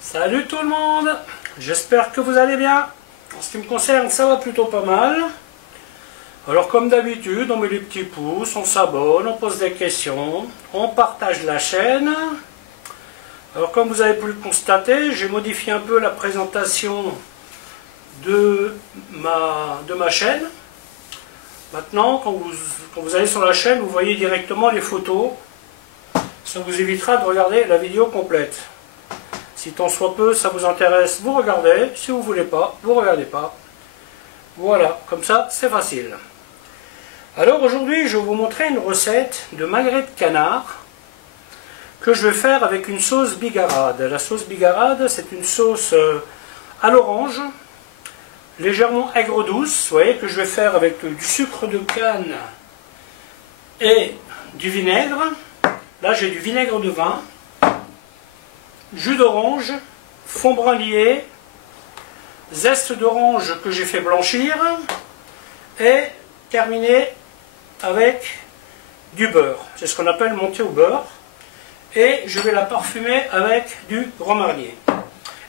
Salut tout le monde, j'espère que vous allez bien. En ce qui me concerne, ça va plutôt pas mal. Alors comme d'habitude, on met les petits pouces, on s'abonne, on pose des questions, on partage la chaîne. Alors comme vous avez pu le constater, j'ai modifié un peu la présentation de ma chaîne. Maintenant, quand vous allez sur la chaîne, vous voyez directement les photos. Ça vous évitera de regarder la vidéo complète. Si tant soit peu ça vous intéresse, vous regardez. Si vous ne voulez pas, vous ne regardez pas. Voilà, comme ça, c'est facile. Alors aujourd'hui, je vais vous montrer une recette de magret de canard que je vais faire avec une sauce bigarade. La sauce bigarade, c'est une sauce à l'orange, légèrement aigre-douce, vous voyez, que je vais faire avec du sucre de canne et du vinaigre. Là, j'ai du vinaigre de vin, jus d'orange, fond brun lié, zeste d'orange que j'ai fait blanchir et terminé avec du beurre. C'est ce qu'on appelle monter au beurre. Et je vais la parfumer avec du grand marnier.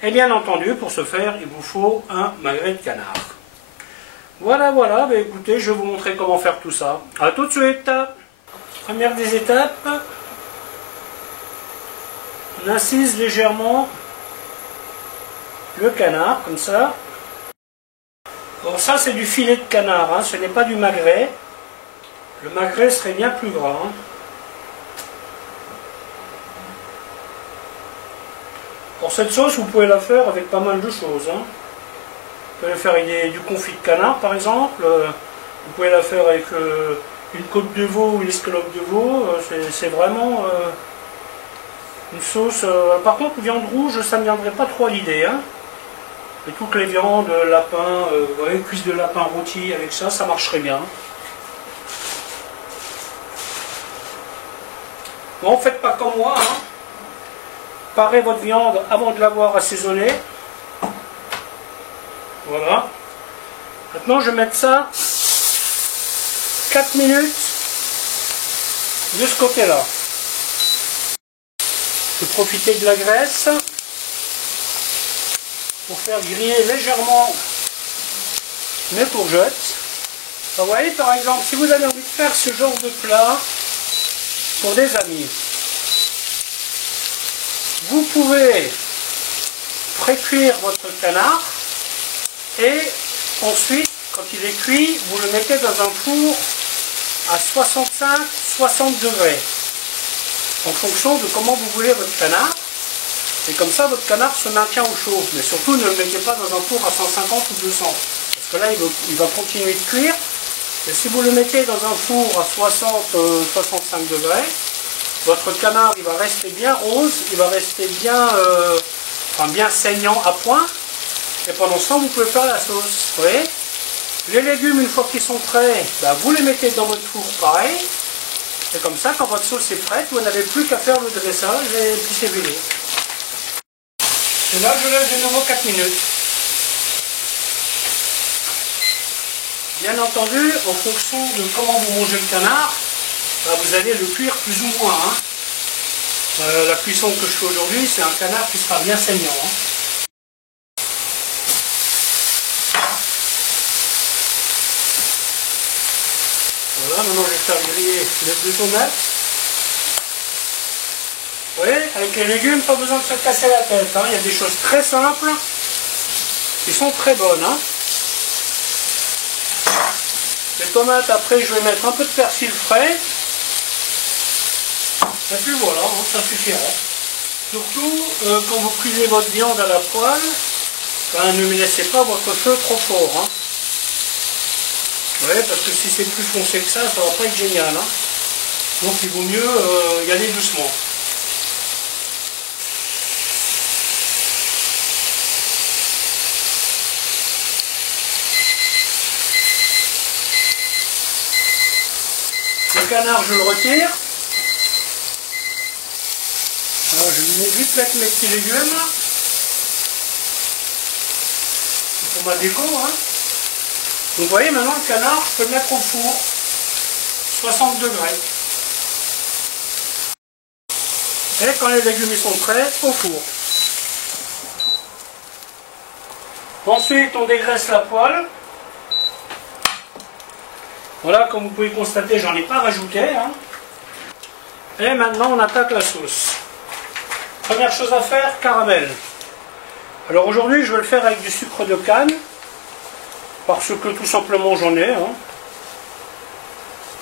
Et bien entendu, pour ce faire, il vous faut un magret de canard. Voilà, voilà, bah écoutez, je vais vous montrer comment faire tout ça. A tout de suite. Première des étapes, on incise légèrement le canard, comme ça. Bon, ça c'est du filet de canard, hein, ce n'est pas du magret. Le magret serait bien plus gras. Hein. Pour cette sauce, vous pouvez la faire avec pas mal de choses. Hein. Vous pouvez la faire avec du confit de canard, par exemple. Vous pouvez la faire avec une côte de veau ou une escalope de veau. C'est vraiment une sauce. Par contre, viande rouge, ça ne me viendrait pas trop à l'idée. Hein. Et toutes les viandes, lapin, vous voyez, cuisse de lapin rôti avec ça, ça marcherait bien. Bon, faites pas comme moi. Hein. Parez votre viande avant de l'avoir assaisonnée. Voilà. Maintenant, je vais mettre ça 4 minutes de ce côté-là. Je vais profiter de la graisse pour faire griller légèrement mes courgettes. Vous voyez, par exemple, si vous avez envie de faire ce genre de plat pour des amis, vous pouvez pré-cuire votre canard et ensuite, quand il est cuit, vous le mettez dans un four à 65-60 degrés en fonction de comment vous voulez votre canard. Et comme ça, votre canard se maintient au chaud. Mais surtout, ne le mettez pas dans un four à 150 ou 200. Parce que là, il va continuer de cuire. Et si vous le mettez dans un four à 60-65 degrés, votre canard, il va rester bien rose, il va rester bien, bien saignant à point. Et pendant ce temps, vous pouvez faire la sauce. Vous voyez ? Les légumes, une fois qu'ils sont prêts, ben, vous les mettez dans votre four pareil. Et comme ça, quand votre sauce est prête, vous n'avez plus qu'à faire le dressage et puis c'est fini. Et là, je laisse de nouveau 4 minutes. Bien entendu, en fonction de comment vous mangez le canard, ben, vous allez le cuire plus ou moins. Hein. La cuisson que je fais aujourd'hui, c'est un canard qui sera bien saignant. Hein. Voilà, maintenant je vais faire griller les 2 tomates. Vous voyez, avec les légumes, pas besoin de se casser la tête. Hein. Il y a des choses très simples qui sont très bonnes. Hein. Les tomates, après, je vais mettre un peu de persil frais. Et puis voilà, hein, ça suffira. Surtout, quand vous cuisez votre viande à la poêle, ben, ne laissez pas votre feu trop fort. Hein. Ouais, parce que si c'est plus foncé que ça, ça va pas être génial. Hein. Donc il vaut mieux y aller doucement. Le canard, je le retire. Alors, je vais vite mettre mes petits légumes. Pour ma déco. Hein. Donc vous voyez, maintenant le canard, je peux le mettre au four, 60 degrés. Et quand les légumes sont prêts, au four. Ensuite, on dégraisse la poêle. Voilà, comme vous pouvez constater, j'en ai pas rajouté. Hein. Et maintenant, on attaque la sauce. Première chose à faire, caramel. Alors aujourd'hui, je vais le faire avec du sucre de canne. Parce que tout simplement, j'en ai. Hein.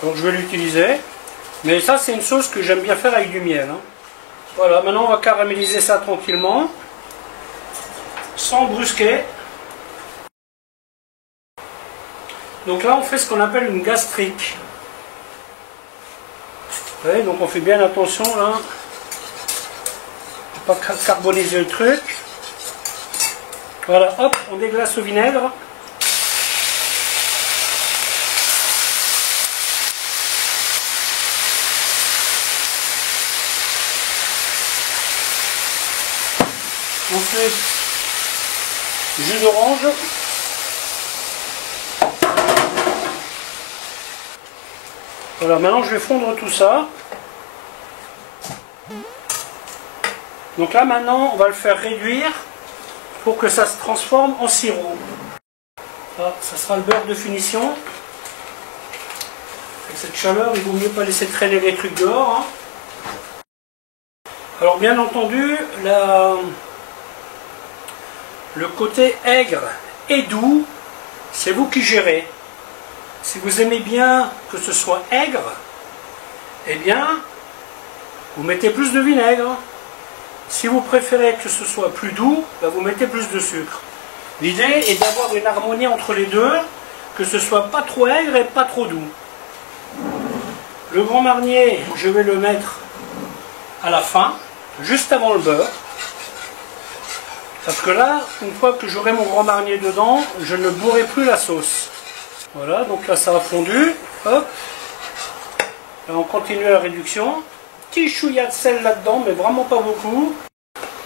Donc je vais l'utiliser. Mais ça, c'est une sauce que j'aime bien faire avec du miel. Hein. Voilà, maintenant, on va caraméliser ça tranquillement. Sans brusquer. Donc là, on fait ce qu'on appelle une gastrique. Vous voyez, donc on fait bien attention là. Pas carboniser le truc. Voilà, hop, on déglace au vinaigre. Ensuite, jus d'orange. Voilà, maintenant je vais fondre tout ça. Donc là maintenant on va le faire réduire pour que ça se transforme en sirop. Ça sera le beurre de finition. Avec cette chaleur, il vaut mieux pas laisser traîner les trucs dehors. Hein. Alors bien entendu, le côté aigre et doux, c'est vous qui gérez. Si vous aimez bien que ce soit aigre, eh bien, vous mettez plus de vinaigre. Si vous préférez que ce soit plus doux, ben vous mettez plus de sucre. L'idée est d'avoir une harmonie entre les deux, que ce soit pas trop aigre et pas trop doux. Le Grand Marnier, je vais le mettre à la fin, juste avant le beurre. Parce que là, une fois que j'aurai mon Grand Marnier dedans, je ne bourrerai plus la sauce. Voilà, donc là ça a fondu. Hop. Là, on continue la réduction. Petit chouïa de sel là-dedans, mais vraiment pas beaucoup.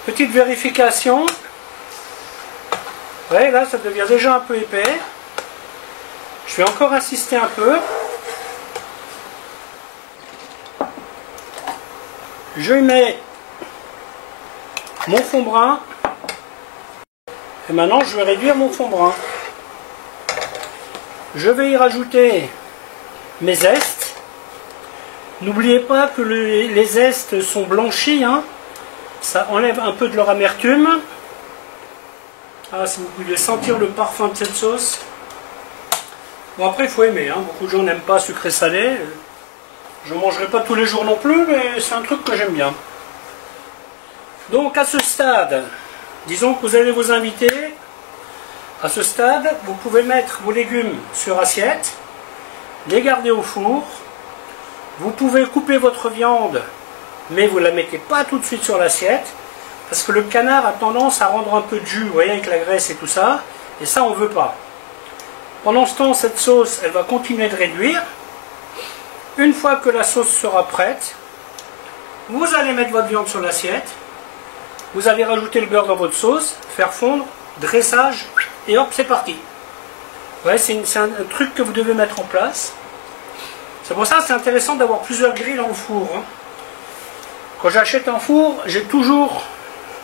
Petite vérification. Ouais, là ça devient déjà un peu épais. Je vais encore insister un peu. Je mets mon fond brun. Et maintenant je vais réduire mon fond brun. Je vais y rajouter mes zestes. N'oubliez pas que les zestes sont blanchis. Hein. Ça enlève un peu de leur amertume. Ah, si vous pouvez sentir le parfum de cette sauce. Bon, après, il faut aimer. Hein. Beaucoup de gens n'aiment pas sucré-salé. Je ne mangerai pas tous les jours non plus, mais c'est un truc que j'aime bien. Donc, à ce stade, disons que vous allez vous inviter. À ce stade, vous pouvez mettre vos légumes sur assiette, les garder au four. Vous pouvez couper votre viande, mais vous ne la mettez pas tout de suite sur l'assiette, parce que le canard a tendance à rendre un peu de jus, vous voyez, avec la graisse et tout ça, et ça on ne veut pas. Pendant ce temps, cette sauce, elle va continuer de réduire. Une fois que la sauce sera prête, vous allez mettre votre viande sur l'assiette, vous allez rajouter le beurre dans votre sauce, faire fondre, dressage, et hop, c'est parti. Ouais, c'est un truc que vous devez mettre en place. C'est pour ça que c'est intéressant d'avoir plusieurs grilles dans le four. Hein. Quand j'achète un four, j'ai toujours...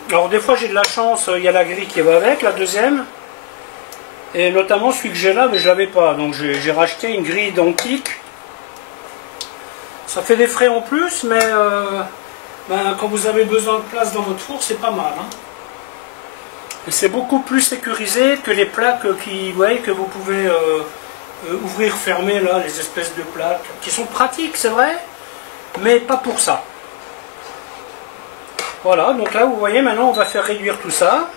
Alors des fois j'ai de la chance, il y a la grille qui va avec, la deuxième. Et notamment celui que j'ai là, mais je ne l'avais pas. Donc j'ai racheté une grille identique. Ça fait des frais en plus, mais quand vous avez besoin de place dans votre four, c'est pas mal. Hein. Et c'est beaucoup plus sécurisé que les plaques qui, vous voyez, que vous pouvez ouvrir, fermer, là, les espèces de plaques, qui sont pratiques, c'est vrai, mais pas pour ça. Voilà, donc là, vous voyez, maintenant, on va faire réduire tout ça.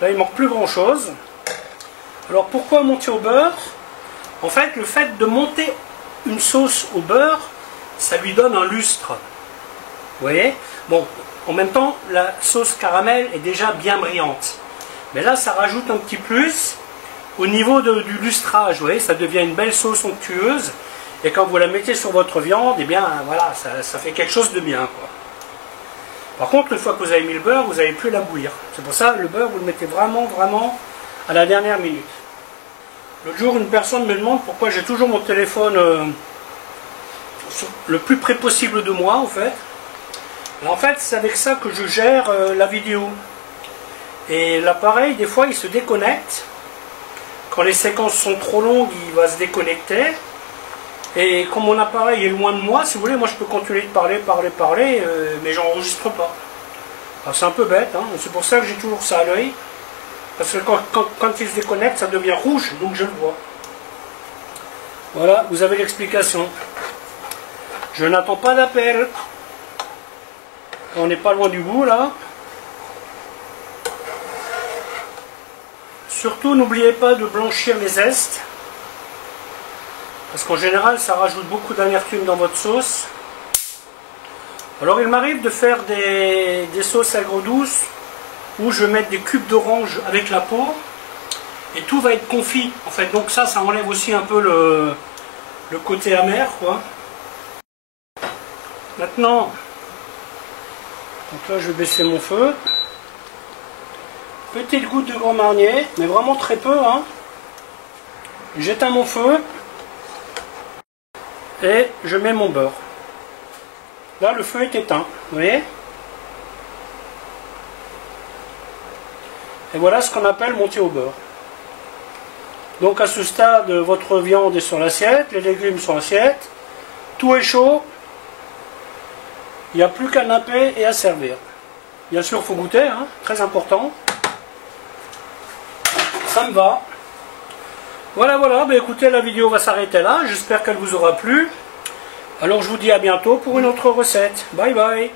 Là, il manque plus grand-chose. Alors, pourquoi monter au beurre? En fait, le fait de monter une sauce au beurre, ça lui donne un lustre. Vous voyez? Bon, en même temps, la sauce caramel est déjà bien brillante. Mais là, ça rajoute un petit plus au niveau du lustrage. Vous voyez, ça devient une belle sauce onctueuse. Et quand vous la mettez sur votre viande, eh bien, voilà, ça fait quelque chose de bien, quoi. Par contre, une fois que vous avez mis le beurre, vous n'allez plus la bouillir. C'est pour ça, le beurre, vous le mettez vraiment, vraiment à la dernière minute. L'autre jour, une personne me demande pourquoi j'ai toujours mon téléphone le plus près possible de moi en fait. Et en fait, c'est avec ça que je gère la vidéo. Et l'appareil, des fois, il se déconnecte. Quand les séquences sont trop longues, il va se déconnecter. Et comme mon appareil est loin de moi, si vous voulez, moi je peux continuer de parler, mais j'enregistre pas. C'est un peu bête, hein, c'est pour ça que j'ai toujours ça à l'œil. Parce que quand il se déconnecte, ça devient rouge, donc je le vois. Voilà, vous avez l'explication. Je n'attends pas d'appel. On n'est pas loin du bout là. Surtout, n'oubliez pas de blanchir les zestes. Parce qu'en général, ça rajoute beaucoup d'amertume dans votre sauce. Alors, il m'arrive de faire des sauces agro-douces où je vais mettre des cubes d'orange avec la peau. Et tout va être confit, en fait. Donc ça enlève aussi un peu le côté amer, quoi. Maintenant, donc là, je vais baisser mon feu. Petite goutte de Grand Marnier, mais vraiment très peu, hein. J'éteins mon feu. Et je mets mon beurre. Là, le feu est éteint, vous voyez? Et voilà ce qu'on appelle monter au beurre. Donc à ce stade, votre viande est sur l'assiette, les légumes sur l'assiette, tout est chaud, il n'y a plus qu'à napper et à servir. Bien sûr, il faut goûter, hein, très important. Ça me va. Voilà, bah écoutez, la vidéo va s'arrêter là, j'espère qu'elle vous aura plu. Alors je vous dis à bientôt pour une autre recette. Bye bye.